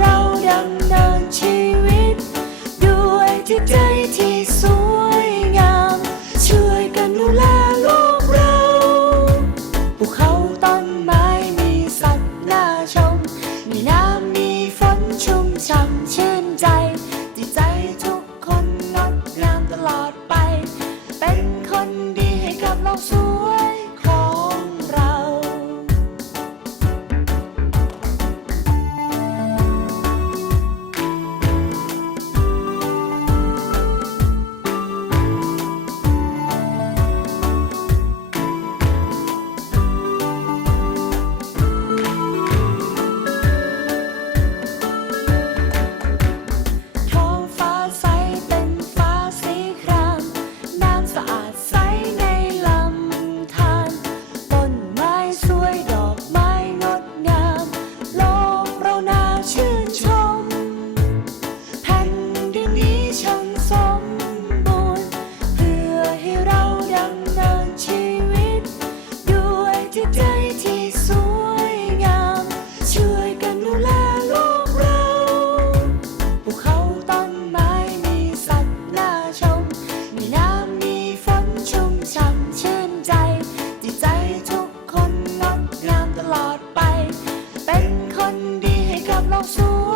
เราดำเนินชีวิต ด้วยที่ใจที่สวยงาม ช่วกันดูแลโลกเราภูเขาต้นไม้มีสัตว์น่าชม มีน้ำมีฝนชุ่มช่ำชื่นใจใจทุกคนงดงามตลอดไป เป็นคนดีให้กับโลก 告诉我